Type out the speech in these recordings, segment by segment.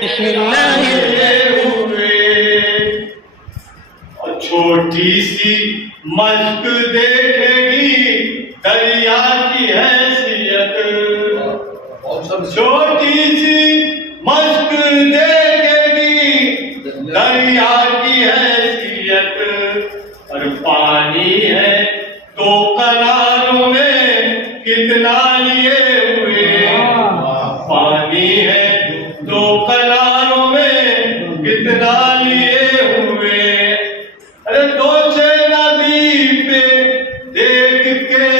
بسم اللہ چھوٹی سی مشق دیکھے گی دریا کی حیثیت، چھوٹی سی مشق دیکھے گی دریا کی حیثیت، اور پانی ہے تو کناروں میں کتنا لیے ہوئے، پانی ہے تو کناروں میں کتنا لیے ہوئے، ارے دوچے نبی پہ دیکھ کے،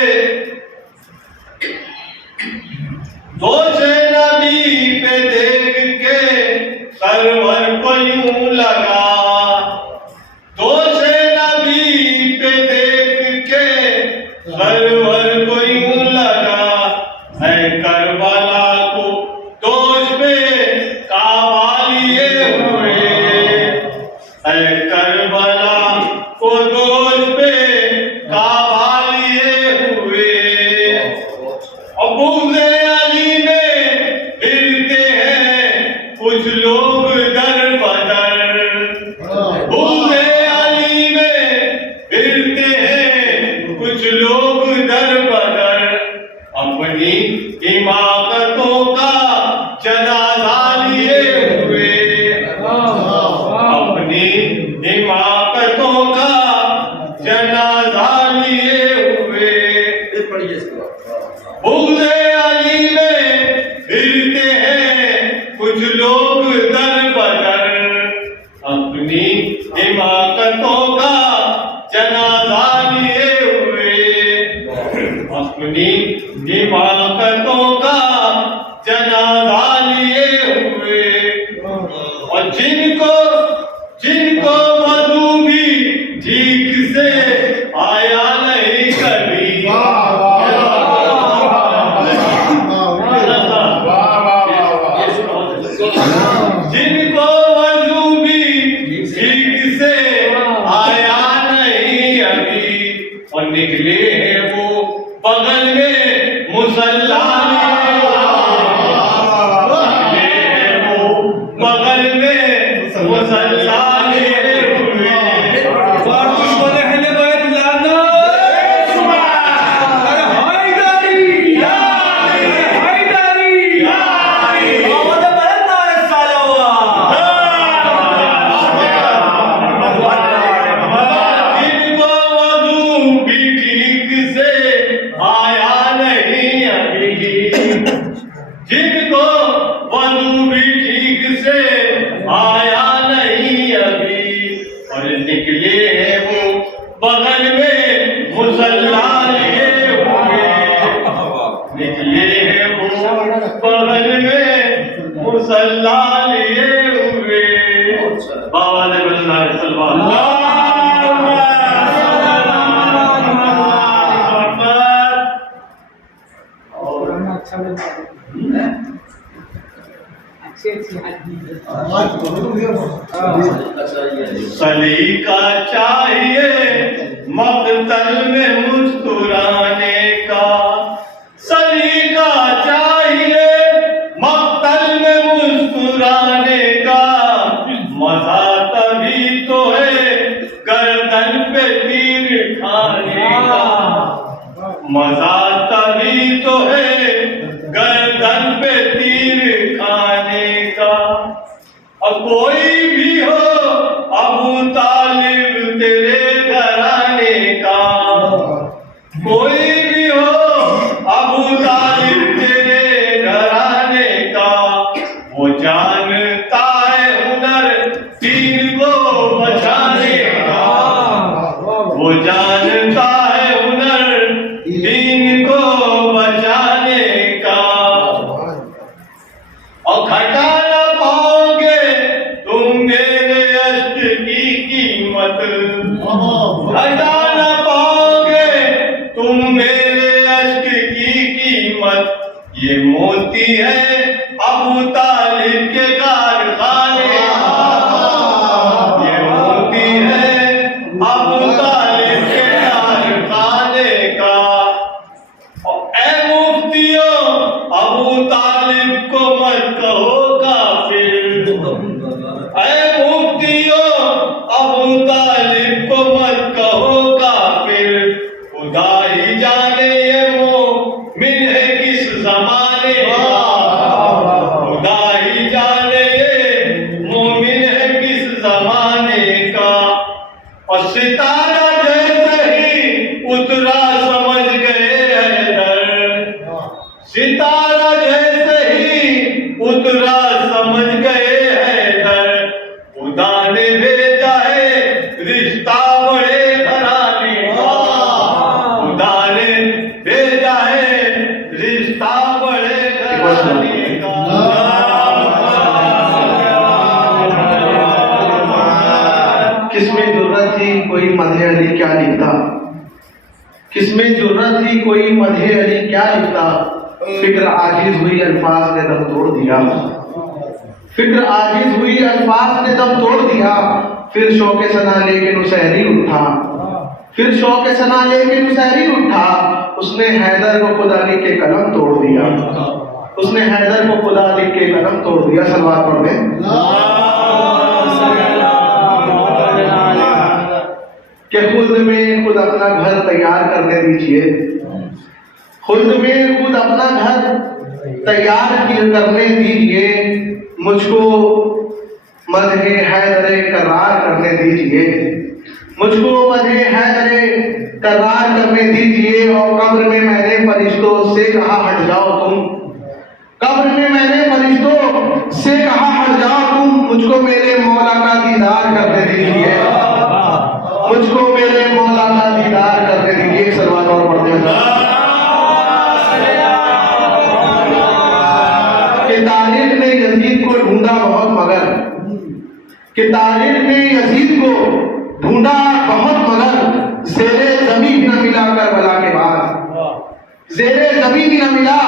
دوچے نبی پہ دیکھ کے سرور کو یوں لگا، دوچے نبی پہ دیکھ کے سرور کو یوں لگا، ہے کربلا کو دوش پہ کعبہ لیے ہوئے، ہے کربلا کو دوش پہ کعبہ لیے ہوئے، اور بغض علی میں پھرتے ہیں کچھ لوگ در بدر، بغض علی میں پھرتے ہیں کچھ لوگ در بدر، اپنی حماقتوں کا جنازہ لیے ہوئے، اپنی حماقتوں کا جنازہ لیے ہوئے، بغض علی میں پھرتے ہیں کچھ لوگ در بدر، اپنی حماقتوں کا جنازہ لیے ہوئے، اپنی حماقتوں کا جنازہ لیے ہوئے، اور جن کو وضو بھی ٹھیک سے آیا نہیں کبھی، جن کو وضو بھی ٹھیک سے آیا نہیں ابھی، اور نکلے ہیں وہ بغل میں مصلی لیے، نکلے ہیں وہ بغل میں مصلی لیے ہوئے، جن کو وضو بھی ٹھیک سے آیا نہیں ابھی، اور نکلے ہیں وہ بغل میں مصلی لیے ہوئے، نکلے ہیں وہ بغل میں مصلی لیے ہوئے، بابا نے بلنا ہے سلمان سلیقہ چاہیے مقتل میں مسکرانے کا، سلیقہ چاہیے مقتل میں مسکرانے کا، مزہ تبھی تو ہے گردن پہ تیر کھانے کا، مزہ تبھی تو ہے گردن پہ تیر کھانے کا، اور کوئی بھی ہو ابو طالب تیرے گھرانے کا، کوئی بھی ہو ابو طالب تیرے گھرانے کا، وہ جانتا ہے ہنر دین کو بچانے کا، وہ جانتا ہے ہنر دین کو بچانے کا، اور گھٹا نہ پاؤ گے تم میرے عشق کی قیمت، گھٹا نہ پاؤ گے تم میرے عشق کی قیمت، یہ موتی ہے ابو طالب کے کا کس میں جرت تھی کوئی مدح علی کیا لکھتا، کس میں جرت تھی کوئی مدح علی کیا لکھتا، فکر عاجز ہوئی الفاظ نے دم توڑ دیا، فکر عاجز ہوئی الفاظ نے دم توڑ دیا، پھر شوق ثنا لے کے نصیری اٹھا، پھر شوق ثنا لے کے نصیری اٹھا، اس نے حیدر کو خدا لکھ کے قلم توڑ دیا، اس نے حیدر کو خدا لکھ کے قلم توڑ دیا۔ صلوات پڑھ دیں۔ کہ خود میں خود اپنا گھر تیار کرنے دیجئے، خود میں خود اپنا گھر تیار کرنے دیجئے، مجھ کو مدح حیدر کرار کرنے دیجئے، مجھ کو مدح حیدر کرار کرنے دیجئے۔ اور قبر میں میں نے فرشتوں سے کہا ہٹ جاؤ تم، قبر میں میں نے فرشتوں سے کہا ہٹ جاؤ تم، مجھ کو میرے مولا کا دیدار کرنے دیجئے، مجھ کو میرے مولا کا دیدار کرنے دیجئے۔ ایک صلوات اور پڑھتے ہیں کہ طالب نے یزید کو ڈھونڈا بہت مگر، کہ طالب نے یزید کو ڈھونڈا بہت مگر، زیر زمین نہ ملا کربلا کے بعد، زیر زمین نہ ملا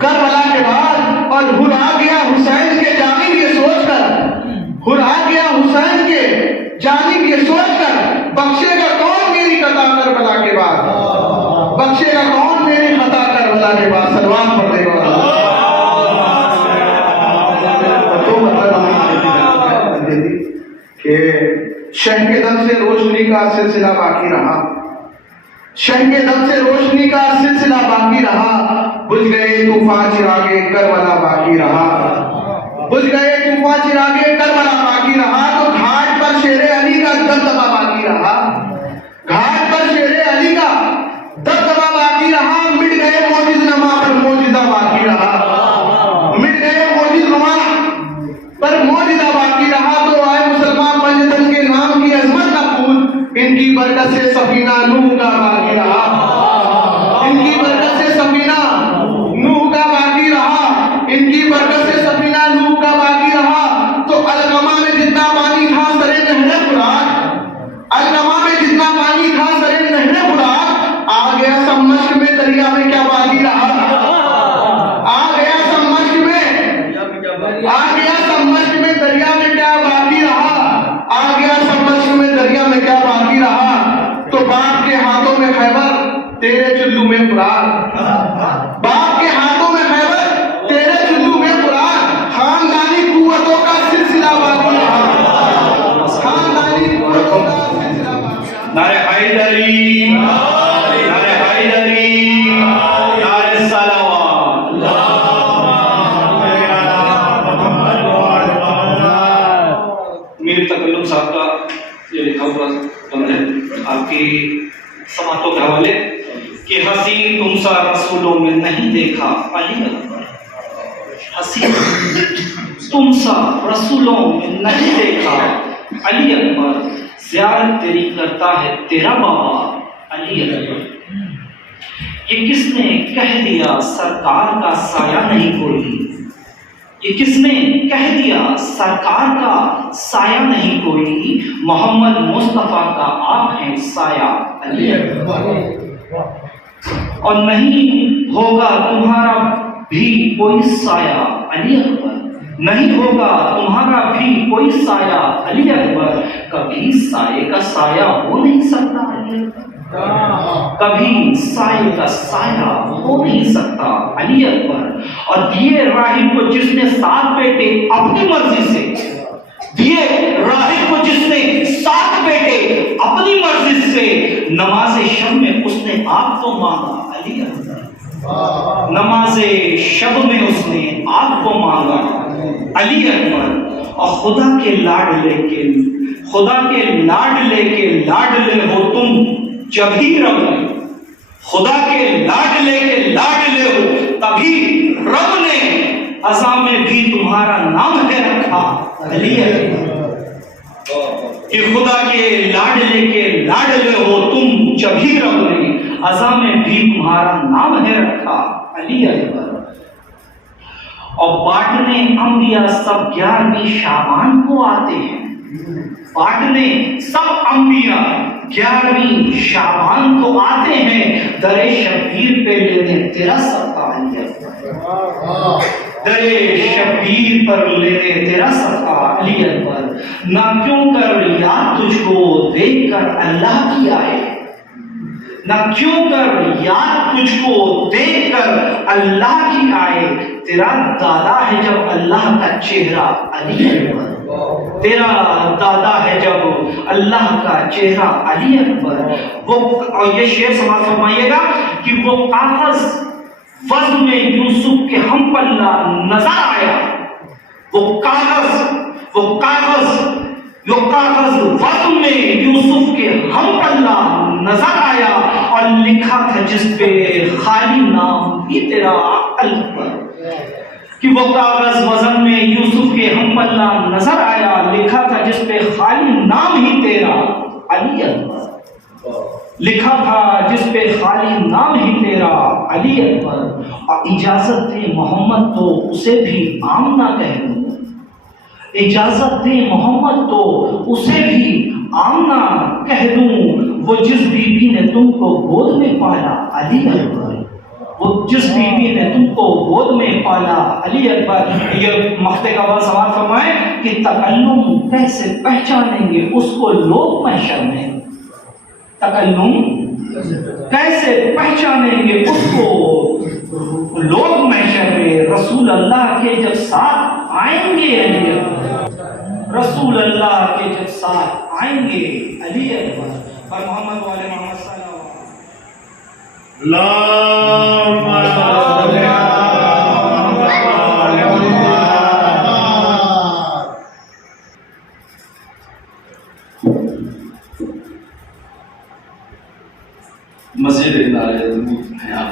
کربلا کے بعد، اور ہرا گیا حسین کے جانب یہ سوچ کر، ہرا گیا حسین کے جانب یہ سوچ کر، بخشے گا کون میری خطا کربلا کے بعد، بخشے گا کون میری خطا کربلا کے بعد۔ صلوات پڑھ دے گا۔ کہ شہ کے دم سے روشنی کا سلسلہ باقی رہا، شہ کے دم سے روشنی کا سلسلہ باقی رہا، بجھ گئے طوفان چراغے کربلا باقی رہا، بجھ گئے طوفان چراغے کربلا باقی رہا، تو گھاٹ پر شیر علی کا دبدبہ باقی رہا، گھاٹ پر شیر علی کا دبدبہ باقی رہا، مٹ گئے موجز نما پر موجزہ باقی رہا، مٹ گئے موجز نما پر موجزہ باقی رہا۔ تو آئے مسلمان پنجتن کے نام کی عظمت نہ پوچھ، ان کی برکت سے سفینہ نوح کا باقی رہا، ان کی برکت سے سفینہ نوح کا باقی رہا، ان کی برکت سے سفینہ نوح کا باقی رہا۔ تو القمہ میں جتنا پانی تھا سرے نہر فرات، القمہ میں جتنا پانی تھا سرے نہر فرات، آ گیا سمشق میں دریا میں کیا باقی رہا، آ گیا سمشق میں، آ گیا سمشق میں دریا میں کیا باقی رہا، آ گیا سمشق میں دریا میں کیا باقی رہا۔ تو باپ کے ہاتھوں میں خیبر تیرے چلو میں فرات، باپ کے ہاتھوں میں خیبر تیرے چلو میں فرات، خاندانی قوتوں کا سلسلہ باقی رہا، خاندانی قوتوں کا سلسلہ باقی رہا۔ نعرہ حیدری، نعرہ حیدری، نعرہ صلوات۔ میرے تکلم صاحب کا یہ لکھا ہوا بند ہے آپ کی سماعتوں کے حوالے کہ حسین تم سا رسولوں میں نہیں دیکھا علی اکبر، حسین تم سا رسولوں میں نہیں دیکھا علی اکبر، زیارت تیری کرتا ہے تیرا بابا علی اکبر۔ یہ کس نے کہہ دیا سرکار کا سایہ نہیں کوئی، یہ کس نے کہہ دیا سرکار کا سایہ نہیں کوئی، محمد مصطفیٰ کا آپ ہیں سایہ علی اکبر، اور نہیں ہوگا تمہارا بھی کوئی سایہ علی اکبر، نہیں ہوگا تمہارا بھی کوئی سایہ علی اکبر، کبھی سائے کا سایہ ہو نہیں سکتا علی اکبر، کبھی سائے کا سایہ ہو نہیں سکتا علی اکبر۔ اور دیے راہب کو جس نے 7 بیٹے اپنی مرضی سے، دیے راہب کو جس نے 7 بیٹے اپنی مرضی سے، نماز شب میں اس نے آپ کو مانگا علی اکبر، نماز شب میں اس نے آپ کو مانگا علی اکبر۔ اور خدا کے لاڈلے کے، خدا کے لاڈلے کے لاڈلے ہو تم جبھی رب نے، خدا کے لاڈلے لاڈلے ہو تبھی رب نے عزا میں بھی تمہارا نام ہے رکھا علی اکبر، کہ خدا کے لاڈلے ہو تم جبھی رب نے عزا میں بھی تمہارا نام ہے رکھا علی اکبر۔ اور بانٹنے انبیاء سب 11ویں شعبان کو آتے ہیں، بانٹنے سب انبیاء 11ویں شعبان کو آتے ہیں در شبیر پہ لینے تیرا صدقہ علی اکبر، در شبیر پر لینے تیرا صدقہ علی اکبر، نہ کیوں کر یاد تجھ کو دیکھ کر اللہ کی آئے، نہ کیوں کر یاد تجھ کو دیکھ کر اللہ کی آئے، تیرا دادا ہے جب اللہ کا چہرہ علی اکبر، تیرا دادا ہے جب اللہ کا چہرہ علی اکبر۔ وہ اور یہ شعر سماعت فرمائیے گا کہ وہ کاغذ وزن میں یوسف کے ہم پلہ نظر آیا، وہ کاغذ وزن میں یوسف کے ہم پلہ نظر آیا، اور لکھا تھا جس پہ خالی نام ہی تیرا اکبر، کہ وہ کاغذ وزن میں یوسف کے ہم پلہ نظر آیا، لکھا تھا جس پہ خالی نام ہی تیرا علی اکبر، لکھا تھا جس پہ خالی نام ہی تیرا علی اکبر۔ اور اجازت دے محمد تو اسے بھی آمنہ کہہ دوں، اجازت دے محمد تو اسے بھی آمنہ کہہ دوں، وہ جس بی بی نے تم کو گود میں پالا علی اکبر، وہ جس بی بی نے تم کو گود میں پالا علی اکبر۔ یہ مقطع کا بعض سماعت فرمائے کہ تکلم کیسے پہچانیں گے اس کو لوگ محشر میں، تکلم کیسے پہچانیں گے اس کو لوگ محشر میں، رسول اللہ کے جب ساتھ آئیں گے علی اکبر، رسول اللہ کے جب ساتھ آئیں گے علی اکبر۔ اور محمد والے محمد صلی اللہ علیہ وسلم اللہم صل مزید ادارے حیات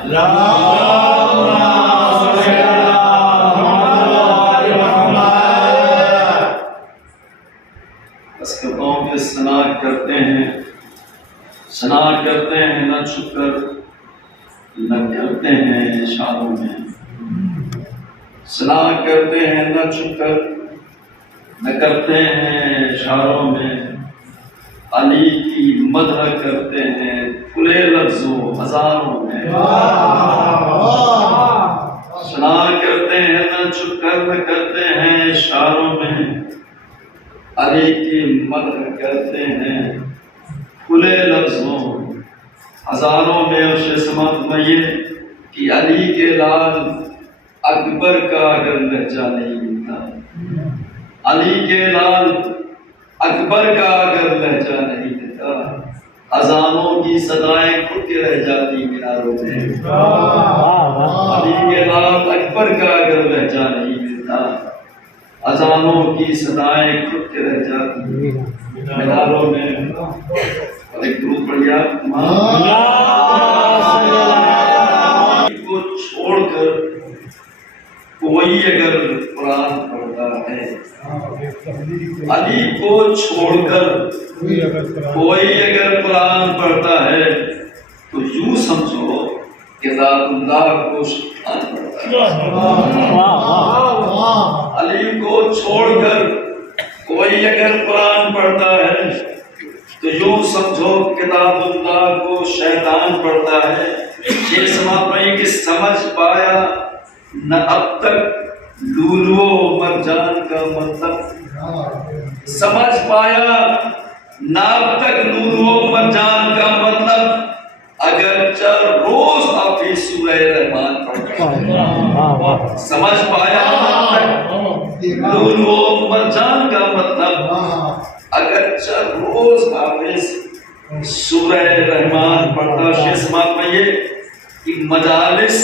بس کرتا ہوں کہ ثنا کرتے ہیں نہ چھپ کر نہ کرتے ہیں اشاروں میں، ثنا کرتے ہیں نہ چھپ کر نہ کرتے ہیں اشاروں میں، علی کی مدح کرتے ہیں کھلے لفظوں ہزاروں میں، ثنا کرتے ہیں نہ چھپ کر نہ کرتے ہیں اشاروں میں، علی کی مدح کرتے ہیں کھلے لفظوں ہزاروں میں۔ اور سماعت میں یہ کہ علی کے لال اکبر کا اگر لہجہ نہیں ملتا، علی کے لال اکبر کا اگر لہجہ نہیں دیتا، اذانوں کی صدائیں کھٹ کے رہ جاتی میناروں میں، علی کے لال اکبر کا اگر لہجہ نہیں ملتا، اذانوں کی صدائیں کھٹ کے رہ جاتی میناروں میں۔ اور ایک درود پڑھیا کو چھوڑ کر کوئی اگر قرآن پڑھتا ہے، علی کو چھوڑ کر کوئی اگر قرآن پڑھتا ہے تو یوں سمجھو کہ ذات اللہ کو شیطان پڑھتا ہے۔ علی کو چھوڑ کر کوئی اگر قرآن پڑھتا ہے تو یوں سمجھو کتاب اللہ کو شیطان پڑھتا ہے۔ یہ سماعت میں کہ سمجھ پایا نہ اب تک لولو مرجان کا مطلب، سمجھ پایا نہ اب تک لولو مرجان کا مطلب، اگرچہ روز آپ سورہ رحمان پڑھتا ہے، سمجھ پایا نہ اب تک لولو مرجان کا مطلب، اگرچہ روز حافظ سورہ رحمان پڑھتا۔ شیخ سماعت میں یہ کہ مجالس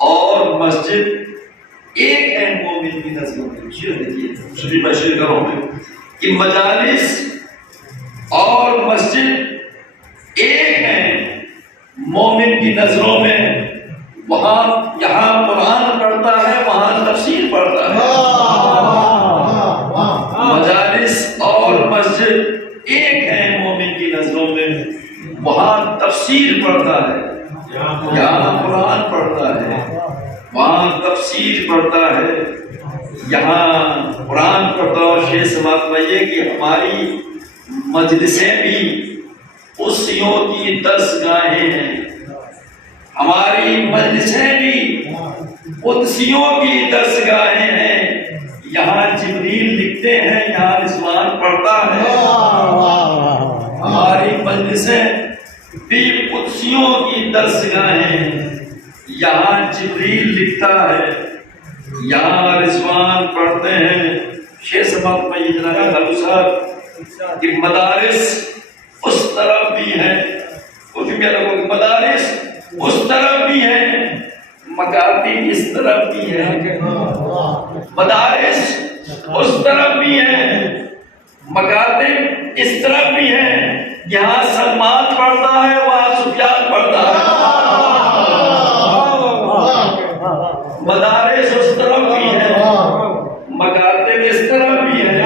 اور مسجد ایک ہے مومن کی نظروں میں۔ شیر دیکھیے شریف بشیر کروں میں کہ مجالس اور مسجد ایک ہیں مومن کی نظروں میں، وہاں یہاں قرآن پڑھتا ہے وہاں تفسیر پڑھتا ہے، مجالس اور مسجد ایک ہے مومن کی نظروں میں، وہاں تفسیر پڑھتا ہے، یہاں قرآن پڑھتا ہے وہاں تفسیر پڑھتا ہے، یہاں قرآن پڑھتا اور شیخ سماعت فرمائیے کہ ہماری مجلسیں بھی قدسیوں کی درسگاہیں ہیں، ہماری مجلسیں بھی قدسیوں کی درسگاہیں ہیں، یہاں جبریل لکھتے ہیں، یہاں رضوان پڑھتا ہے۔ ہماری مجلسیں بھی قدسیوں کی درسگاہیں ہیں، یہاں جبریل لکھتا ہے، یہاں رضوان پڑھتے ہیں۔ شیخ سماعت میں یہ جناب دارو صاحب کہ مدارس اس طرف بھی ہیں، مدارس اس طرف بھی ہیں، مکاتب اس طرف بھی ہیں، مدارس اس طرف بھی ہیں، مکاتب اس طرف بھی ہیں۔ یہاں سلمان پڑھتا ہے، وہاں سفیان پڑھتا ہے۔ مدارس اس طرف بھی ہیں، مکاتب اس طرف بھی ہیں،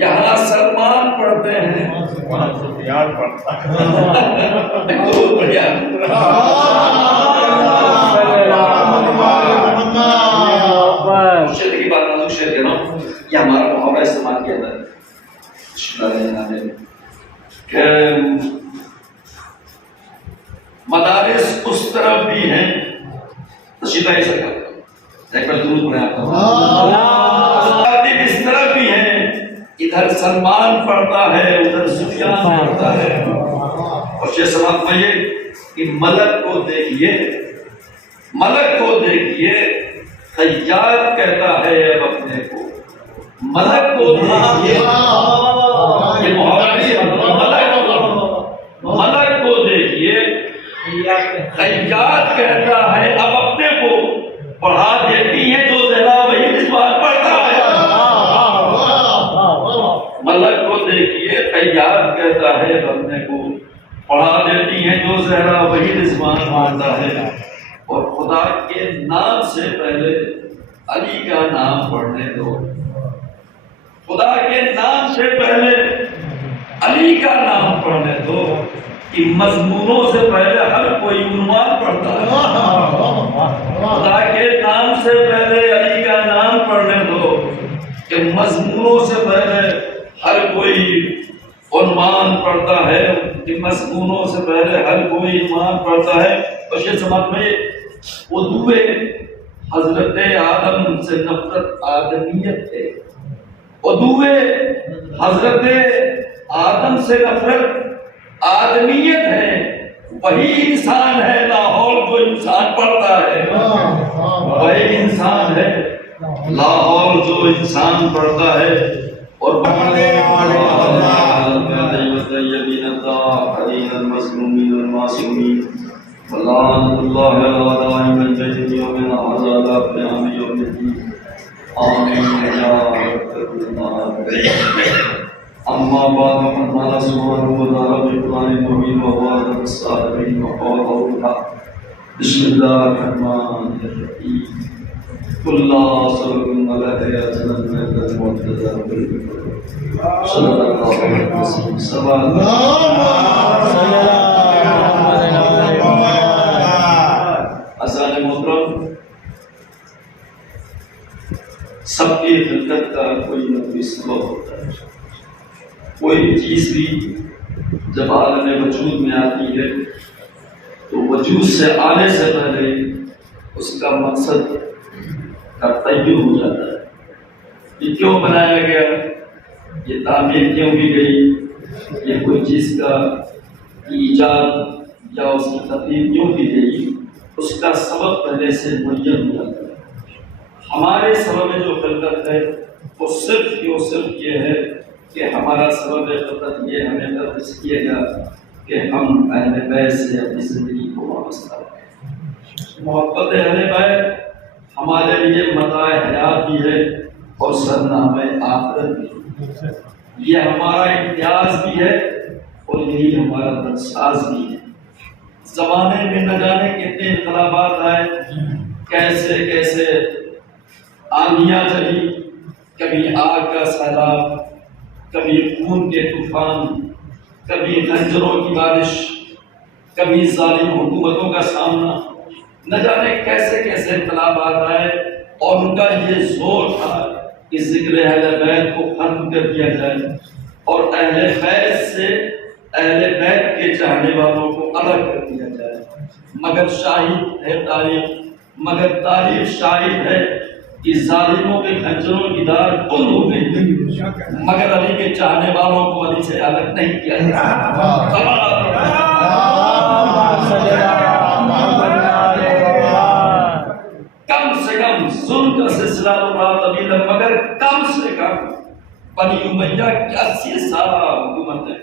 یہاں سلمان پڑھتے ہیں، وہاں سفیان پڑھتا ہے۔ بہت بڑھیا۔ مرشد کی بات نہ شیئر کر رہا ہوں، یہ ہمارا محاورہ استعمال کیا تھا کہ مدارس اس طرف بھی ہیں، تشریح ایسا کرتا ہوں، ایک بار درود پڑھیں آپ کا، اس طرف بھی ہیں، ادھر سلمان پڑھتا ہے، ادھر سفیان پڑھتا ہے۔ اور شیخ سماعت میں یہ کہ ملک کو دیکھیے، ملک کو دیکھیے، خیاط کہتا ہے اب اپنے کو، ملک کو دیکھیے، یہ محاورہ ہے، ملک کو دیکھیے، خیاط کہتا ہے اب اپنے کو، پڑھا دیتی ہے جو زہرا وہی رضوان پڑھتا ہے۔ ملک کو دیکھیے، خیاط کہتا ہے اب اپنے کو، پڑھا دیتی ہے جو زہرا وہی رضوان پڑھتا ہے۔ اور خدا کے نام سے پہلے علی کا نام پڑھنے دو، خدا کے نام سے پہلے علی کا نام پڑھنے دو، کہ مضمونوں سے پہلے ہر کوئی عنوان پڑھتا ہے۔ خدا کے نام سے پہلے علی کا نام پڑھنے دو، کہ مضمونوں سے پہلے ہر کوئی عنوان پڑھتا ہے، کہ مضمونوں سے پہلے ہر کوئی عنوان پڑھتا ہے۔ اور شیخ سماعت میں وضوء حضرت آدم سے نفرت آدمیت ہے، وضوء حضرت آدم سے نفرت آدمیت ہے، وہی انسان ہے لاہور جو انسان پڑھتا ہے، وہی انسان ہے لاہور جو انسان پڑھتا ہے۔ اور ولعنة الله على دائم الجد يوم هذا لا قيام يوم الدين آمين يا رب العالمين۔ أما بعد فقد قال سبحانه وتعالى في القرآن المبين وهو أصدق الصادقين وقوله الحق بسم الله الرحمن الرحيم قل لا أسألكم عليه أجرا إلا المعتدى صلى الله عليه وسلم۔ اذان محترم، سب کی خلقت کا کوئی نہ کوئی سبب ہوتا ہے، کوئی چیز بھی جب عالم وجود میں آتی ہے تو وجود سے آنے سے پہلے اس کا مقصد کا تعین ہو جاتا ہے، یہ کیوں بنایا گیا، یہ تعمیر کیوں کی گئی، یہ کوئی چیز کا ایجاد یا اس کی تقدیم کیوں کی گئی، اس کا سبب پہلے سے معین ہو جاتا ہے۔ ہمارے سبب جو خلقت ہے وہ صرف یہ ہے کہ ہمارا سبب خلقت یہ ہمیں تربیت کیا گیا کہ ہم اہل بیت سے اپنی زندگی کو وابستہ رکھیں۔ محبت اہل بیت ہمارے لیے متاع حیات بھی ہے اور سرنامہ آخرت بھی ہے، یہ ہمارا امتیاز بھی ہے اور یہی ہمارا درساز بھی ہے۔ زمانے میں نہ جانے کتنے انقلابات آئے، کیسے کیسے آندھیاں چلی، کبھی آگ کا سیلاب، کبھی خون کے طوفان، کبھی خنجروں کی بارش، کبھی ظالم حکومتوں کا سامنا، نہ جانے کیسے کیسے انقلابات آئے، اور ان کا یہ زور تھا کہ ذکر اہل بیت کو ختم کر دیا جائے اور اہل بیت سے اہل بیت کے چاہنے والوں کو الگ کر دیا جائے، مگر شاہد ہے تاریخ، مگر تاریخ شاہد ہے کہ ظالموں کے خنجروں کی دار بند ہو گئی، مگر علی کے چاہنے والوں کو علی سے الگ نہیں کیا کم سے کم ظلم کا سلسلہ تو رہا طویل ہے، مگر کم سے کم بنی امیہ کی 80 سالہ حکومت ہے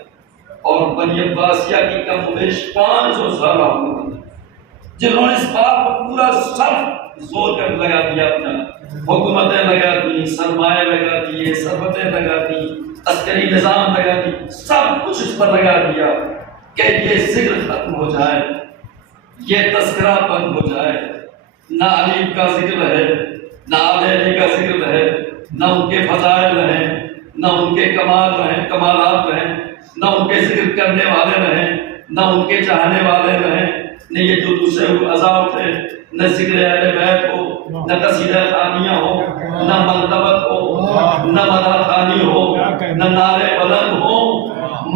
اور بنی عباسیہ کی کم و بیش 500 سالہ حکومت ہے، جنہوں نے اس بات پر پورا سر زور کر لگا دیا، اپنا حکومتیں لگا دی، سرمایہ لگا دیے، ثروتیں لگا دی، عسکری نظام لگا دی، سب کچھ اس پر لگا دیا کہ یہ ذکر ختم ہو جائے، یہ تذکرہ بند ہو جائے، نہ علی کا ذکر رہے، نہ آل علی کا ذکر رہے، نہ ان کے فضائل رہیں، نہ ان کے کمال رہیں، کمالات رہیں، نہ ان کے ذکر کرنے والے رہیں، نہ ان کے چاہنے والے رہیں، نہ یہ جو دوسرے عذاب تھے، نہ ذکر اہل بیت ہو، نہ قصیدہ خانیہ ہو، نہ ملتبت ہو، نہ مدح خوانی ہو، نہ نعرے بلند ہو،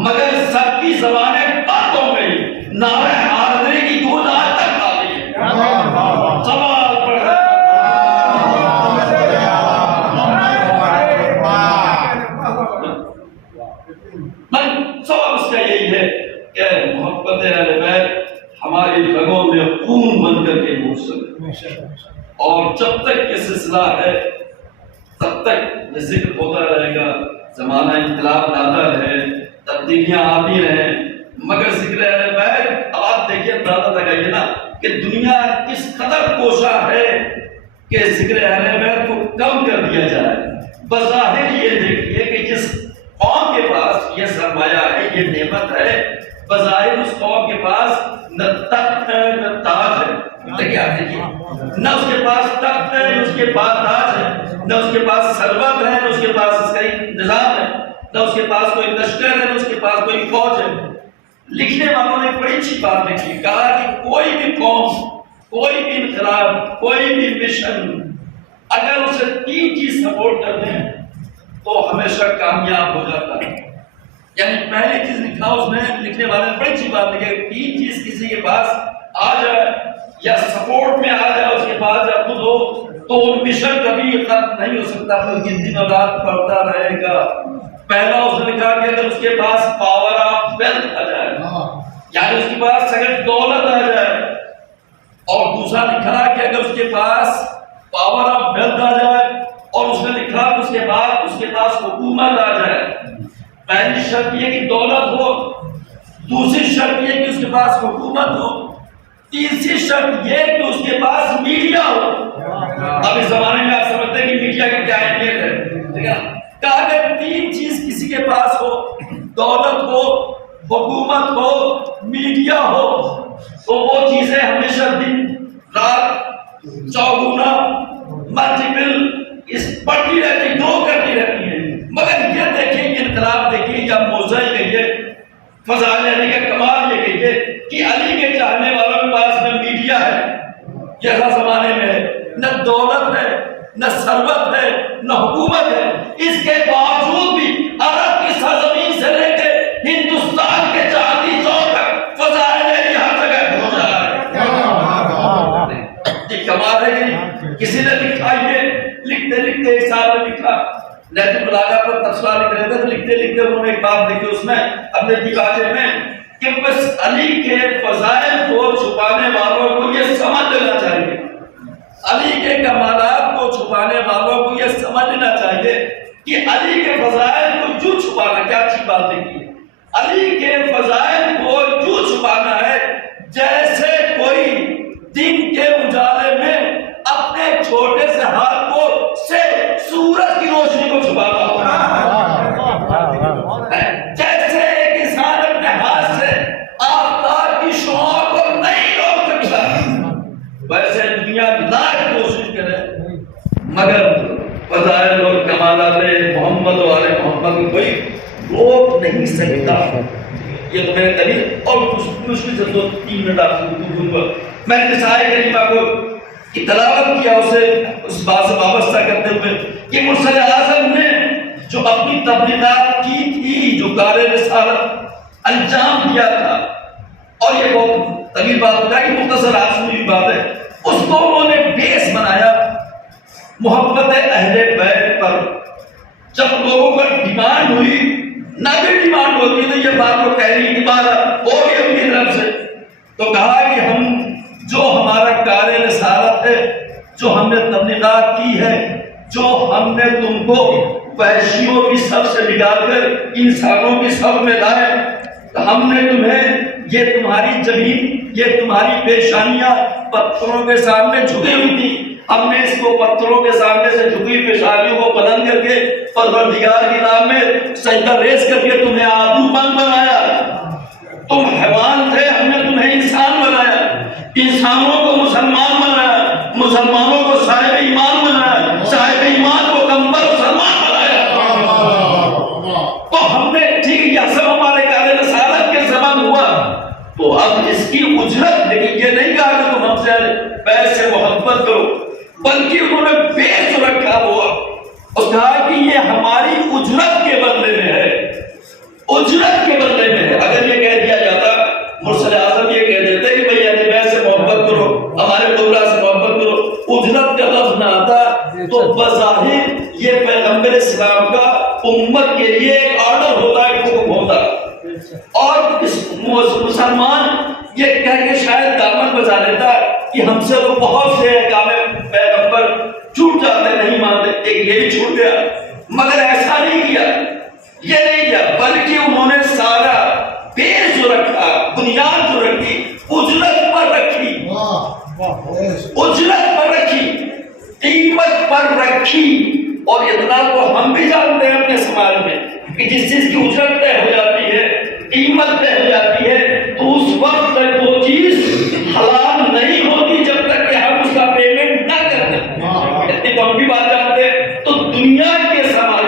مگر سب کی زبانیں بند ہو گئی، نعرے حاضری کی گونج آج تک آ رہی ہے۔ سوال پڑھا سوال اس کا یہی ہے کہ محبت اہل بیت ہماری رگوں میں خون بن کر کے موجود ہے، اور جب تک یہ سلسلہ ہے تب تک یہ ذکر ہوتا رہے گا، زمانہ انقلاب آتا رہے، تبدیلیاں آتی رہیں، مگر ذکر اہل بیت آپ دیکھیے، اندازہ لگائیے نا کہ دنیا اس قدر کوشاں ہے کہ ذکر اہل بیت کو کم کر دیا جائے۔ بظاہر یہ دیکھیے کہ جس قوم کے پاس یہ سرمایہ ہے، یہ نعمت ہے، بظاہر اس قوم کے پاس نہ تخت ہے نہ تاج ہے، کیا دیکھیے، نہ اس کے پاس تخت ہے نہ اس کے پاس تاج ہے، نہ اس کے پاس ثروت ہے نہ اس کے پاس عسکری نظام ہے، نہ اس کے پاس کوئی لشکر ہے نہ اس کے پاس کوئی فوج ہے۔ لکھنے والوں نے بڑی اچھی بات لکھی، کہا کہ کوئی بھی قوم، کوئی بھی انقلاب، کوئی بھی مشن اگر اسے 3 چیز سپورٹ کر دیں تو ہمیشہ کامیاب ہو جاتا ہے۔ یعنی پہلی چیز لکھا اس نے، لکھنے والے نے بڑی اچھی بات لکھی، 3 چیز کسی کے پاس آ جائے یا سپورٹ میں آ جائے اس کے پاس یا خود ہو تو مشن کبھی ختم نہیں ہو سکتا، بلکہ دن اور رات بڑھتا رہے گا۔ پہلا اس نے لکھا کہ اگر اس کے پاس پاور آف ویلتھ آ جائے، یعنی اس کے پاس اگر دولت آ جائے، اور دوسرا لکھا کہ اگر اس کے پاس پاور آف ویلتھ آ جائے، اور اس نے لکھا کہ اس کے بعد اس کے پاس حکومت آ جائے۔ پہلی شرط یہ کہ دولت ہو، دوسری شرط یہ کہ اس کے پاس حکومت ہو، تیسری شرط یہ کہ اس کے پاس میڈیا ہو۔ اب اس زمانے میں آپ سمجھتے ہیں کہ میڈیا کی کیا اہمیت ہے، ٹھیک ہے؟ کہا اگر 3 چیز کسی کے پاس ہو، دولت ہو، حکومت ہو، میڈیا ہو، تو وہ چیزیں ہمیشہ دن رات چوگنا ملٹیپل اس بڑھتی رہتی، گرو کرتی رہتی ہے۔ مگر یہ دیکھیں، یہ انقلاب دیکھیں یا موضوع کہیے، فضائل علی کا کمال یہ کہیے کہ علی کے چاہنے والوں کے پاس نہ میڈیا ہے، جیسا زمانے میں ہے، نہ دولت ہے، نہ ثروت ہے، نہ حکومت ہے، اس کے باوجود بھی عرب کی سرزمین سے لے کے ہندوستان کے چاندی چوک تک فضائل علی ہر جگہ پہنچا ہے۔ یہ کمال ہے کہ کسی نے لکھا، یہ لکھتے لکھتے ایک صاحب نے لکھا، نہج البلاغہ پر تفسیر لکھ رہے تھے، لکھتے لکھتے انہوں نے ایک بات لکھی اس میں اپنے دیباچے میں کہ بس علی کے فضائل کو چھپانے والوں کو یہ سمجھ لینا چاہیے، علی کے کمالات کو چھپانے والوں کو یہ سمجھ لینا چاہیے کہ علی کے فضائل کو جو چھپانا، کیا اچھی بات لکھی ہے، علی کے فضائل کو جو چھپانا ہے جیسے کوئی دن کے اجالے میں اپنے چھوٹے سے ہاتھ کو سے سورج کی روشنی کو چھپانا ہوگا، جیسے ایک انسان اپنے ہاتھ سے آفتاب کی شعاع کو نہیں روک سکتا، ویسے دنیا لاکھ کوشش کرے مگر فضائل اور کمالات محمد و آل محمد کو کوئی روک نہیں سکتا۔ یہ تو میرے دلیل، اور مشکل سے 2-3 منٹ آپ کو دوں گا۔ میں نے نسائے کریمہ کو تلاوت کیا، اسے اس بات سے وابستہ کرتے ہوئے کہ مرسل اعظم نے جو اپنی تبلیغات کی تھی، جو کار رسالت انجام دیا تھا، اور یہ بہت طویل بات ہوتا ہے کہ مختصر آپ سنی بات ہے، اس کو انہوں نے بیس بنایا محبت اہل بیت پر۔ جب لوگوں پر ڈیمانڈ ہوئی، نہ بھی ڈیمانڈ ہوتی تو یہ بات کو کہنے کی بات ہو گئی ان کی طرف سے، تو کہا کہ ہم جو ہمارا کار رسالت ہے، جو ہم نے تبلیغات کی ہے، جو ہم نے تم کو وحشیوں کی صف سے نکال کر انسانوں کی صف میں لائے، تو ہم نے تمہیں یہ تمہاری زمین، یہ تمہاری پیشانیاں پتھروں کے سامنے جھکی ہوئی تھی، ہم نے اس کو پتھروں کے سامنے سے جھکی پیشانیوں کو بلند کر کے پروردگار کی راہ میں سجدہ ریز کر کے تمہیں آبرومند بنایا۔ تم حیوان تھے، ہم نے تمہیں انسان بنایا، انسانوں کو مسلمان بنایا، مسلمانوں کو صاحب ایمان بنایا، صاحب ایمان کو کمبر مسلمان بنایا۔ تو ہم نے ٹھیک یہ سب ہمارے کار رسالت کے سبب ہوا، تو اب اس کی اجرت، لیکن یہ نہیں کہا کہ تم ہم سے پیسے محبت کرو، بلکہ انہوں نے بیس رکھا ہوا، اس کہا کہ یہ ہماری اجرت کے بدلے میں ہے، اجرت کے بدلے میں ہے۔ اگر یہ کہہ دیا جاتا، مرسل اعظم یہ کہہ دیتے کہ بھئی اہل بیت سے محبت کرو، ہمارے قبلہ سے محبت کرو، اجرت کا لفظ نہ آتا تو بظاہر یہ پیغمبر اسلام کا امت کے لیے ایک آرڈر ہوتا ہے، ایک حکم ہوتا، اور اس مسلمان یہ کہہ کے شاید دامن بجا لیتا کہ ہم سے تو بہت سے احکام پیغمبر چھوٹ جاتے، نہیں مانتے، ایک یہ بھی چھوٹ گیا، مگر ایسا نہیں کیا، یہ نہیں کیا، بلکہ انہوں نے سارا بیس جو رکھا، بنیاد جو رکھی، اجرت پر رکھی، اجرت پر رکھی، قیمت پر رکھی۔ اور اتنا تو ہم بھی جانتے ہیں اپنے سماج میں کہ جس چیز کی اجرت طے ہو جاتی ہے، قیمت طے ہو جاتی ہے، تو اس وقت تک وہ چیز حلال نہیں ہوتی جب تک کہ ہم اس کا پیمنٹ نہ کرتے۔ اتنی تو ہم بھی بات جانتے ہیں۔ تو دنیا کے سماج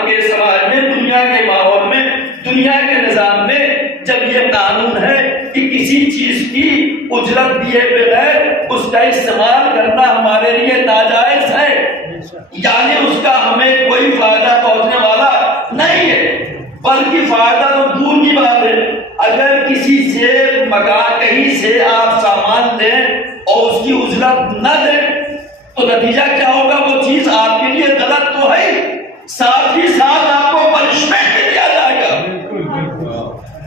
میں، دنیا کے ماحول میں، دنیا کے نظام میں جب یہ قانون ہے کہ کسی چیز کی اجرت دیے بغیر اس کا استعمال کرنا ہمارے لیے ناجائز ہے، یعنی اس کا ہمیں کوئی فائدہ پہنچنے والا نہیں ہے، بلکہ فائدہ تو دور کی بات ہے۔ اگر کسی سے مکان کہیں سے آپ سامان لیں اور اس کی اجرت نہ دیں تو نتیجہ کیا ہوگا؟ وہ چیز آپ کے لیے غلط تو ہے، ساتھ ہی ساتھ آپ کو پنشمنٹ بھی دیا جائے گا۔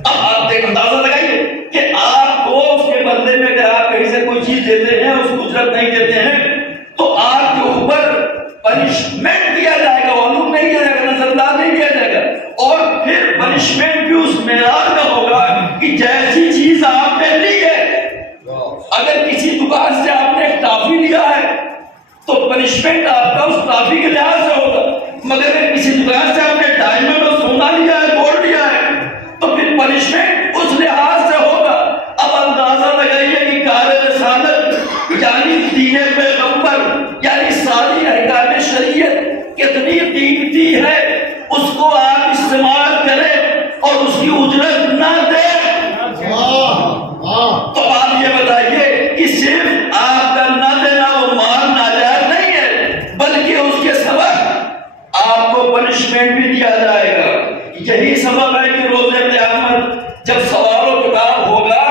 اب آپ دیکھ اندازہ لگائیے کہ آپ کو اس کے بدلے میں اگر آپ کہیں سے کوئی چیز دیتے ہیں، اس کو اجرت نہیں دیتے ہیں، تو آپ کے اوپر پنشمنٹ دیا جائے گا، معلوم نہیں کیا جائے گا، نظر انداز نہیں کیا جائے گا، اور پھر پنشمنٹ بھی اس معیار کا ہوگا کہ جیسی چیز آپ نے لی ہے۔ اگر کسی دکان سے آپ نے ایک ٹافی لیا ہے تو پنشمنٹ آپ کا اس ٹافی کے لحاظ سے ہوگا، مگر اگر کسی دکان سے آپ نے ڈائمنڈ اور سونا لیا ہے، گولڈ لیا ہے، تو پھر پنشمنٹ اس لحاظ سے ہوگا۔ اب اندازہ لگائیے کہ کار رسالت یعنی دین پیغمبر، یعنی ساری احکام شریعت کتنی قیمتی ہے، اس کو آپ استعمال کریں اور اس کی اجرت نہ دیں۔ تو آپ یہ بتائیے کہ صرف آپ کا نہ دینا وہ مال ناجائز نہیں ہے، بلکہ اس کے سبب آپ کو پنشمنٹ بھی دیا جائے گا۔ یہی سبب ہے کہ روز قیامت جب سوال و کتاب ہوگا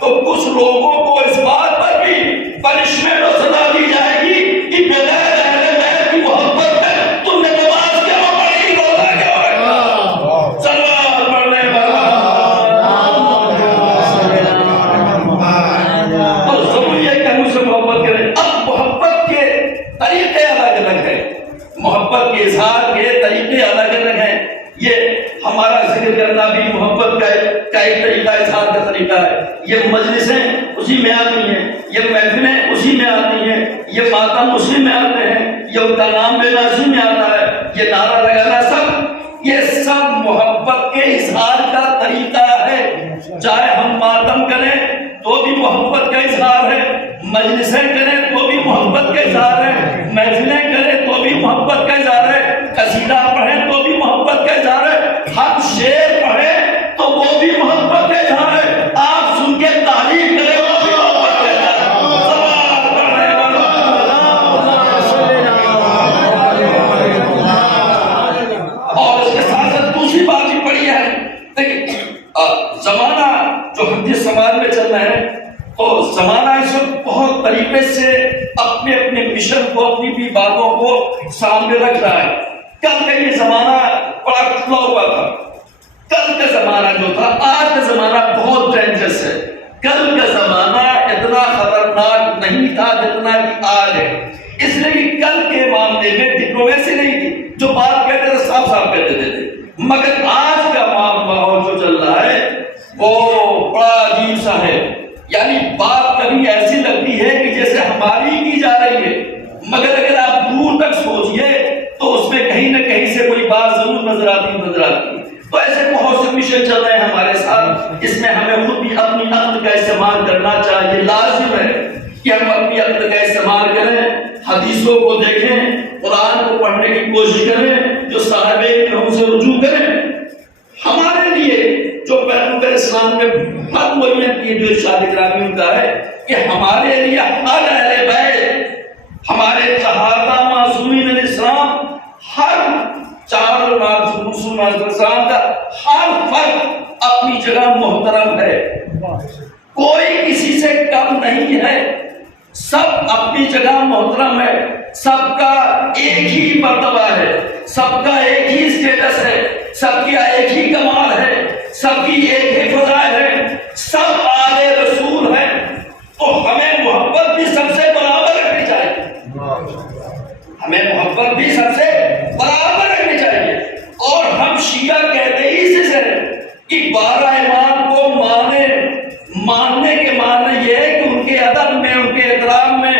تو کچھ لوگوں کو اس بات پر بھی پنشمنٹ اور سزا دی جائے گی کہ بغیر اہل بیت کی محبت ہے تم نے نماز کیوں پڑھی، روزہ کیوں رکھا، صلوات پڑھنے والا، اور ضروری ہے کہ ہم اسے محبت کریں۔ اب محبت کے طریقے الگ الگ ہیں، محبت کے اظہار کے طریقے الگ الگ ہیں۔ یہ ہمارا ذکر کرنا بھی محبت کا ایک طریقہ، اظہار کا طریقہ ہے۔ یہ مجلسیں اسی میں آتی ہیں، یہ محفلیں اسی میں آتی ہیں، یہ ماتم اسی میں آتے ہیں، یہ ان کا نام لینا اسی میں آتا ہے، یہ نعرہ لگانا، یہ سب محبت کے اظہار کا طریقہ ہے۔ چاہے ہم ماتم کریں تو بھی محبت کا اظہار ہے، مجلسیں کریں تو بھی محبت کا اظہار ہے، محفلیں کریں تو بھی محبت کا اظہار ہے، قصیدہ پڑھیں تو بھی محبت کا اظہار ہے، ہم شعر پڑھیں تو وہ بھی محبت کا اظہار ہے، آپ سن کے تعریف کریں وہ بھی محبت کا اظہار ہے۔ صلوات پڑھنے والا تو زمانہ اس وقت بہت طریقے سے اپنے اپنے مشن کو، اپنی بھی باتوں کو سامنے رکھ رہا ہے۔ کل کا یہ زمانہ بڑا کھلا ہوا تھا، کل کا زمانہ جو تھا، آج کا زمانہ بہت ڈینجرس ہے۔ کل کا زمانہ اتنا خطرناک نہیں تھا جتنا کہ آج ہے، اس لیے کہ کل کے معاملے میں ڈپلومیسی نہیں تھی، جو بات کہتے تھے صاف صاف کہتے تھے، مگر آج کا ماحول جو چل رہا ہے وہ بڑا عجیب سا ہے۔ یعنی بات کبھی ایسی لگتی ہے کہ جیسے ہماری کی جا رہی ہے، مگر اگر آپ دور تک سوچئے تو اس میں کہیں نہ کہیں سے کوئی بات ضرور نظر آتی۔ تو ایسے بہت سے مشن چل رہے ہیں ہمارے ساتھ، اس میں ہمیں خود بھی اپنی عقل کا استعمال کرنا چاہیے، لازم ہے کہ ہم اپنی عقل کا استعمال کریں، حدیثوں کو دیکھیں، قرآن کو پڑھنے کی کوشش کریں، جو صحابہ کرام سے رجوع کریں۔ ہمارے لیے جو پیغمبر اسلام نے حق معین کی، جو ارشاد گرامی ان کا ہے کہ ہمارے لیے ہر اہل بیت، ہمارے صحابہ معصومین علیہ السلام، ہر چار مسلمان اسلام کا ہر فرد اپنی جگہ محترم ہے، کوئی کسی سے کم نہیں ہے، سب اپنی جگہ محترم ہے، سب کا ایک ہی مرتبہ ہے، سب کا ایک ہی اسٹیٹس ہے، سب کا ایک ہی کمال ہے، سب کی ایک ہی فضائل ہے، سب آل رسول ہیں، تو ہمیں محبت بھی سب سے برابر رکھنی چاہیے، ہمیں محبت بھی سب سے برابر رکھنی چاہیے۔ اور ہم شیعہ کہتے ہی سے کہ 12 امام کو ماننے کے معنی یہ ہے کہ ان کے ادب میں، ان کے احترام میں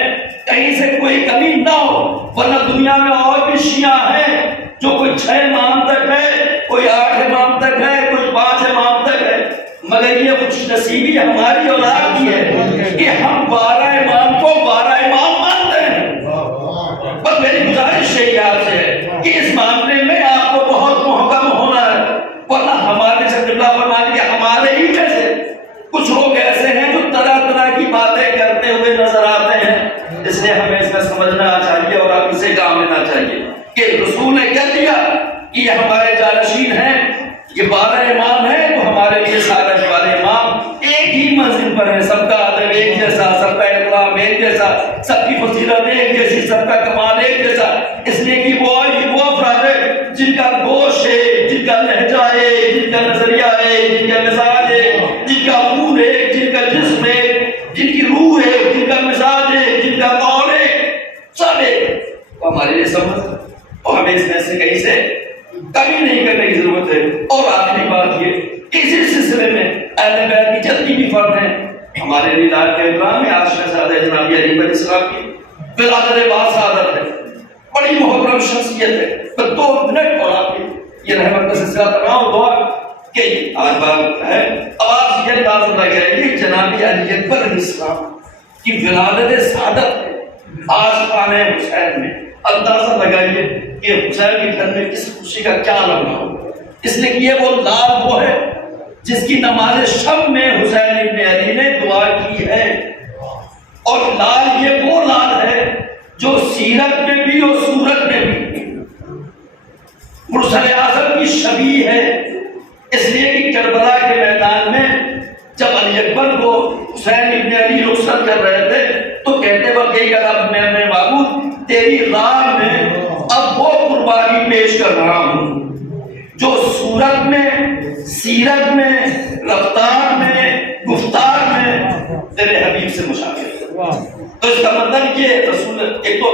کہیں سے کوئی کمی نہ ہو، ورنہ دنیا میں اور بھی شیعہ ہیں جو کوئی 6 امام تک ہے، کوئی 8 امام تک ہے، کوئی 5 امام تک ہے، مگر یہ کچھ نصیبی ہماری اولاد کی ہے کہ ہم 12 امام کو 12 امام مانتے ہیں۔ بس میری گزارش یہی آپ سے ہے کہ اس معاملے میں آپ کو بہت محکم ہونا ہے، ورنہ ہمارے سے قبلہ فرمانے کے ہمارے ہی میں سے کچھ لوگ ایسے ہیں جو طرح طرح کی باتیں کرتے ہوئے نظر آتے ہیں، اس لیے ہمیں اس میں سمجھنا چاہیے اور اب اسے کام لینا چاہیے کہ رسول نے کہہ دیا کہ یہ ہمارے جانشین ہیں، یہ 12 امام ہیں، تو ہمارے لیے سارے 12 امام ایک ہی منزل پر ہیں، سب کا ادب ایک جیسا، سب کا احترام ایک جیسا، سب کی فضیلت ایک جیسی، سب کا کمال ایک جیسا، اس لیے کہ وہ افراد ہیں جن کا گوشت ہے، جن کا لہجہ ہے، جن کا نظریہ ہے، جن کا مزاج ہے، جن کا خون ہے، جن کا جسم ہے، جن کی روح ہے، جن کا مزاج ہے، جن کا قول ہے، سب ایک، تو ہمارے لیے سمجھ، اور ہمیں اس میں سے کہیں سے کمی نہیں کرنے کی ضرورت ہے۔ اور آخری بات یہ، اسی سلسلے میں اہل بیت کی جتنی بھی فرد ہیں ہمارے لیے لاج کے احترام ہے، آج شہزادہ جناب علی علیہ السلام کی ولادت باسعادت ہے، بڑی محترم شخصیت ہے، پر 2 منٹ اور آپ کی یہ رحمت کا سلسلہ تمام دعا کہ آج بات ہے، آواز یہ انداز لگا ہے کہ جناب علی اکبر علیہ السلام کی ولادت سعادت ہے۔ آج خانہ حسین میں اندازہ لگائیے کہ حسین کے گھر میں کس خوشی کا کیا لمحہ ہو، اس لیے کہ یہ وہ لال وہ ہے جس کی نماز شب میں حسین ابن علی نے دعا کی ہے، اور لال یہ وہ لال ہے جو سیرت میں بھی اور صورت میں بھی مرسل اعظم کی شبیہ ہے، اس لیے کہ کربلا کے میدان میں جب علی اکبر کو حسین ابن علی رخصت کر رہے تھے تو کہتے وقت یہی کہا، اب میں معبود تیری راہ میں اب وہ قربانی پیش کر رہا ہوں جو صورت میں، سیرت میں، رفتار میں، گفتار میں تیرے حبیب سے مشابہ ہے۔ تو اس کا مطلب یہ رسول ایک تو،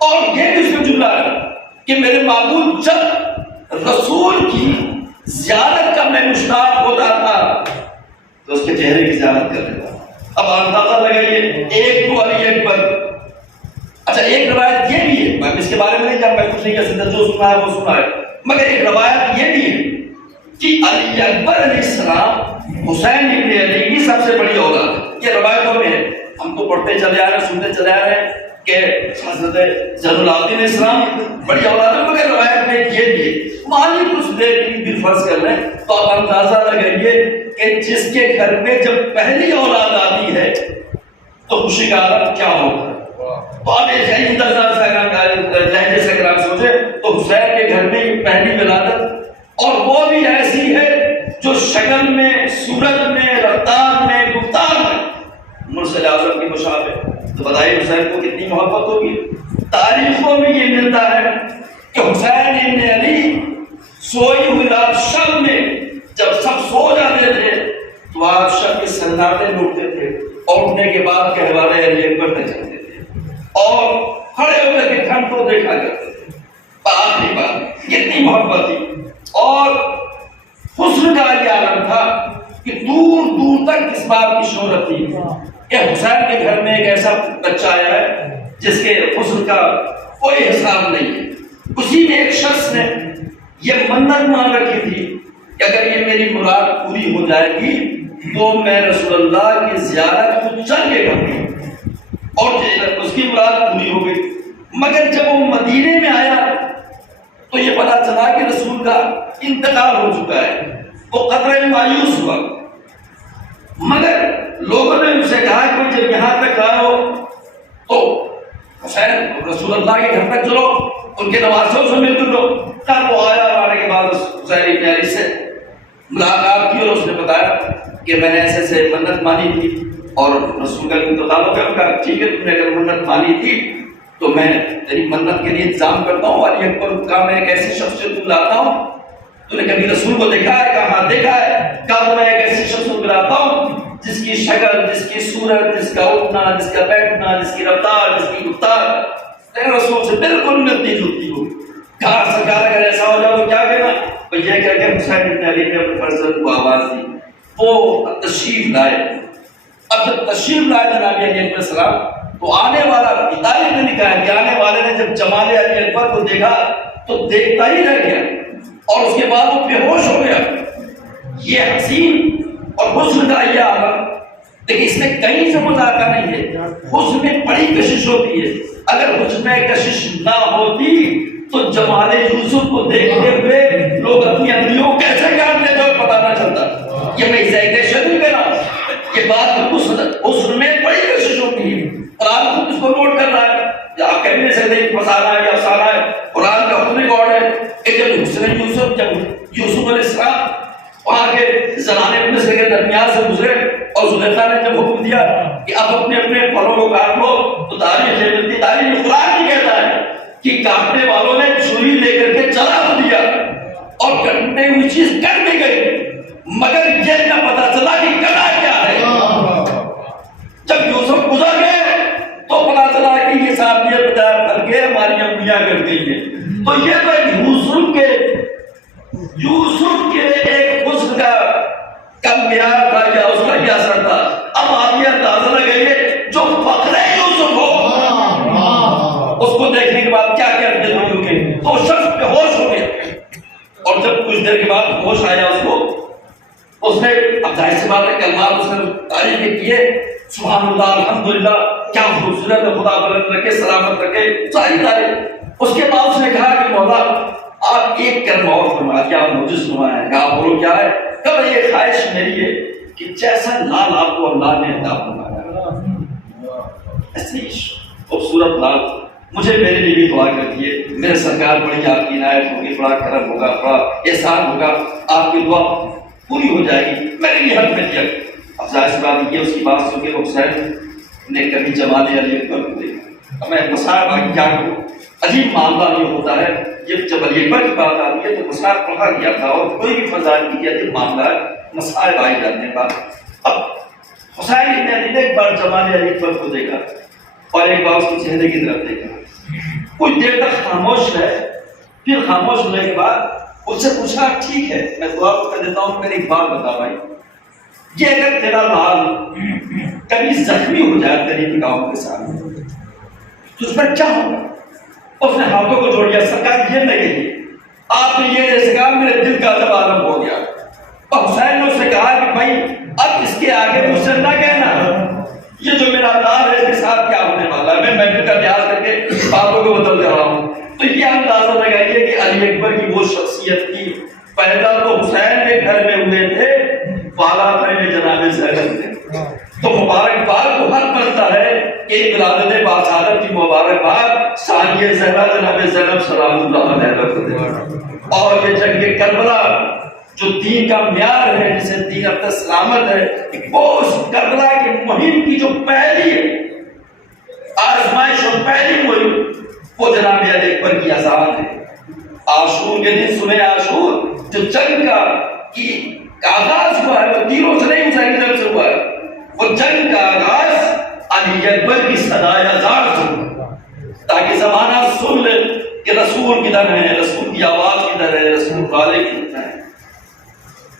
اور یہ بھی اس میں جملہ ہے کہ میرے معبود جب رسول کی زیارت کا میں مشتاق ہوتا تھا تو اس کے چہرے کی زیارت کر لیتا۔ اب اندازہ لگائیے، ایک تو علی اکبر، اچھا ایک روایت یہ بھی ہے، میں اس کے بارے میں نہیں جانتا، میں کچھ نہیں کہہ سکتا، جو سنا ہے وہ سنا ہے، مگر ایک روایت یہ بھی ہے کہ علی اکبر علیہ السلام حسین ابن علی کی سب سے بڑی اولاد ہے۔ یہ روایتوں میں ہے، ہم تو پڑھتے چلے آ رہے ہیں، سنتے چلے آ رہے ہیں کہ حضرت زین العابدین علیہ السلام بڑی اولاد ہے، مگر روایت میں یہ بھی ہے۔ معنی کچھ دیر کی بھی فرض کر لیں تو آپ اندازہ لگائیے کہ جس کے گھر میں جب پہلی اولاد آتی ہے تو خوشی کا عالم کیا ہوگا۔ تو آپ ایک لہجے سے اگر آپ سوچیں تو حسین کے گھر میں یہ پہلی ولادت، اور وہ بھی ایسی ہے جو شکل میں، صورت میں، رفتار میں، گفتار میں تو بتائیے حسین کو کتنی محبت ہوگی. تاریخوں میں یہ ملتا ہے کہ حسین ابن علی سوئی ہوئی رات شب میں جب سب سو جاتے تھے تو آپ شب کے سناٹے میں اٹھتے تھے اور اٹھنے کے بعد کہلوانے علی اکبر تک چلتے تھے اور کھڑے ہو کر کے گھنٹوں دیکھا کرتے تھے. آخری بات کتنی محبت تھی اور حسن کا یہ عالم تھا کہ دور دور تک اس بات کی شہرت تھی کہ حسین کے گھر میں ایک ایسا بچہ آیا ہے جس کے حسن کا کوئی حساب نہیں ہے. اسی میں ایک شخص نے یہ منت مان رکھی تھی کہ اگر یہ میری مراد پوری ہو جائے گی تو میں رسول اللہ کی زیارت خود چل کے کروں گی. اور اس کی مراد پوری ہو گئی. مگر جب وہ مدینے میں آیا تو یہ پتا چلا کہ رسول کا انتقال ہو چکا ہے. وہ قطرے مایوس ہوا. مگر لوگوں نے ان سے کہا کہ جب یہاں تک آئے ہو تو حسین رسول اللہ کے گھر تک چلو, ان کے نواسوں سے مل لو. تب وہ آیا, آنے کے بعد حسین ابن علی سے ملاقات کی اور اس نے بتایا کہ میں نے ایسے ایسے منت مانی تھی اور رسول کا انتقال ہو گیا. کہا ٹھیک ہے, تم نے اگر منت مانی تھی تو میں تیری منت کے لیے انتظام کرتا ہوں. علی اکبر کا میں ایک ایسے شخص سے تم لاتا ہوں. تو نے کبھی رسول کو دیکھا ہے؟ کہا ہاں دیکھا ہے. کہا میں ایک ایسے شخص کو لاتا ہوں جس کی شکل, جس کی صورت, جس کا اٹھنا, جس کا بیٹھنا, جس کی رفتار, جس کی گفتار تیرے رسول سے بالکل ملتی جلتی ہو. کہا سرکار اگر ایسا ہو جائے تو کیا کہنا؟ تو یہ کہہ کے حسین ابن علی نے اپنے فرزند کو آواز دی. وہ تشریف لائے. اب جب تشریف لائے جناب علی علیہ السلام تو آنے والا تاریخ نے لکھا ہے کہ آنے والے نے جب جمال علی اکبر کو دیکھا تو دیکھتا ہی رہ گیا اور اس کے بعد وہ بے ہوش ہو گیا. یہ حسین اور حسن کا یہ عالم, لیکن اس میں کہیں سے مذاکرہ نہیں ہے. حسن میں بڑی کشش ہوتی ہے. اگر حسن میں کشش نہ ہوتی تو جمال یوسف کو دیکھتے ہوئے لوگ اپنی انگلیوں کیسے کاٹتے تھے اور پتہ نہ چلتا. یہ میں ایگزیگریشن نہیں کر رہا, یہ بات حسن میں بڑی کشش ہوتی ہے. قرآن خود اس کو نوٹ کر رہا ہے. آپ کہہ نہیں سکتے فسانہ ہے یا افسانہ ہے, قرآن کا خود ریکارڈ ہے کہ جب حسن یوسف, جب یوسف علیہ السلام وہاں کے زنانے مصر کے درمیان سے گزرے اور زلیخا نے جب حکم دیا کہ اب اپنے اپنے پھلوں کو کاٹ لو, تو تاریخ ملتی تاریخ قرآن کی کہتا ہے کہ کاٹنے والوں نے چھری لے کر کے چلا تو دیا اور کٹنے ہوئی چیز کٹ بھی گئی, مگر یہ نہ پتا چلا کہ کٹا کیا ہے. جب یوسف گزر گئے تو پتا چلا کہ یہ صاحب یہ بجائے پھل کے ہماری انگلیاں کر گئی ہیں. تو یہ تو یوسف کے ایک حسن کا معیار تھا یا اس کا کیا اثر تھا. اب آپ یہ اندازہ لگائیے جو فخر یوسف ہو اس کو دیکھنے کے بعد کیا کیا ہوئی ہوگی. تو شخص بے ہوش ہو گیا اور جب کچھ دیر کے بعد ہوش آیا اس نے اب ظاہر سی بات ہے کلمات اس نے تعریف کیے, سبحان اللہ الحمدللہ کیا خوبصورت ہے, خدا بلند رکھے سلامت رکھے, ساری تعریف. اس کے بعد اس نے کہا کہ مولا آپ ایک کلمہ اور فرما, کیا معجز نما ہے؟ کہا بولو کیا ہے؟ کب یہ خواہش میری ہے کہ جیسا لال آپ کو اللہ نے عطا فرمایا ایسے خوبصورت لال مجھے میرے لیے بھی دعا کرتی ہے. میرے سرکار بڑی آپ کی عنایت ہوگی, بڑا کرم ہوگا, بڑا احسان ہوگا, آپ کی دعا پوری ہو جائے گی, میرے لیے حق میں دیا. اب ظاہر سی بات یہ اس کی بات سن کے حسین نے کبھی جمال علی اکبر کو دیکھا. اب میں مسائل باقی کیا کروں, عجیب معاملہ یہ ہوتا ہے جب علی اکبر کی بات آتی ہے تو مسائل پڑھا گیا تھا اور کوئی بھی فضائل کی عجیب معاملہ ہے, مسائل آئی جاتے ہیں بات. اب حسین ابن علی نے ایک بار جمال علی اکبر کو دیکھا اور ایک بار اس کے چہرے کی طرف دیکھا. کچھ دیر تک خاموش رہے, پھر خاموش ہونے کے بعد اس سے پوچھا ٹھیک ہے میں دعا کو کر دیتا ہوں, میری ایک بات بتا بھائی, یہ اگر تیرا لال کبھی زخمی ہو جائے تیری نگاہوں کے سامنے تو اس پر کیا ہوگا؟ اس نے ہاتھوں کو جوڑ دیا, سرکار یہ نہیں, آپ نے یہ جیسے کہا میرے دل کا جب عالم ہو گیا. اور حسین نے اس سے کہا کہ بھائی اب اس کے آگے مجھ سے نہ کہنا, یہ جو میرا لال ہے اس کے ساتھ کیا ہونے والا ہے, میں محفل کا لحاظ کر کے باتوں کو بدل کر رہا ہوں. تو یہ اندازہ لگائیے کہ علی اکبر کی وہ شخصیت کی, پیدا تو حسین کے گھر میں ہوئے تھے, بالا میں جناب زینب تھے. تو مبارکباد کو حق بنتا ہے کہ ولادت باسعادت کی مبارکباد ثانیہ زہرا جناب زینب سلام اللہ علیہ کو دے. اور یہ جنگ کربلا جو دین کا معیار ہے, جسے دین اب تک سلامت ہے, وہ اس کربلا کی مہم کی جو پہلی ہے آزمائشوں پہلی ہوئی وہ جناب علی اکبر کی اذان ہے. عاشور کے دن سنے عاشور جو جنگ کا کی آغاز ہوا ہے وہ تیروں سے نہیں حسین کی طرف سے ہوا ہے. وہ جنگ کا آغاز علی اکبر کی صدائے اذان سے ہوا تاکہ زمانہ سن لے کہ رسول کدھر ہے, رسول کی آواز کدھر ہے, رسول والے کدھر ہے.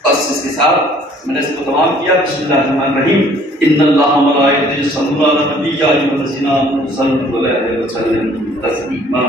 بس اس کے ساتھ میں نے اس کو تمام کیا. بسم اللہ الرحمن الرحیم. ان اللہ ملائکتہ یصلون علی النبی یا ایھا الذین آمنوا صلوا علیہ وسلم تسلیما.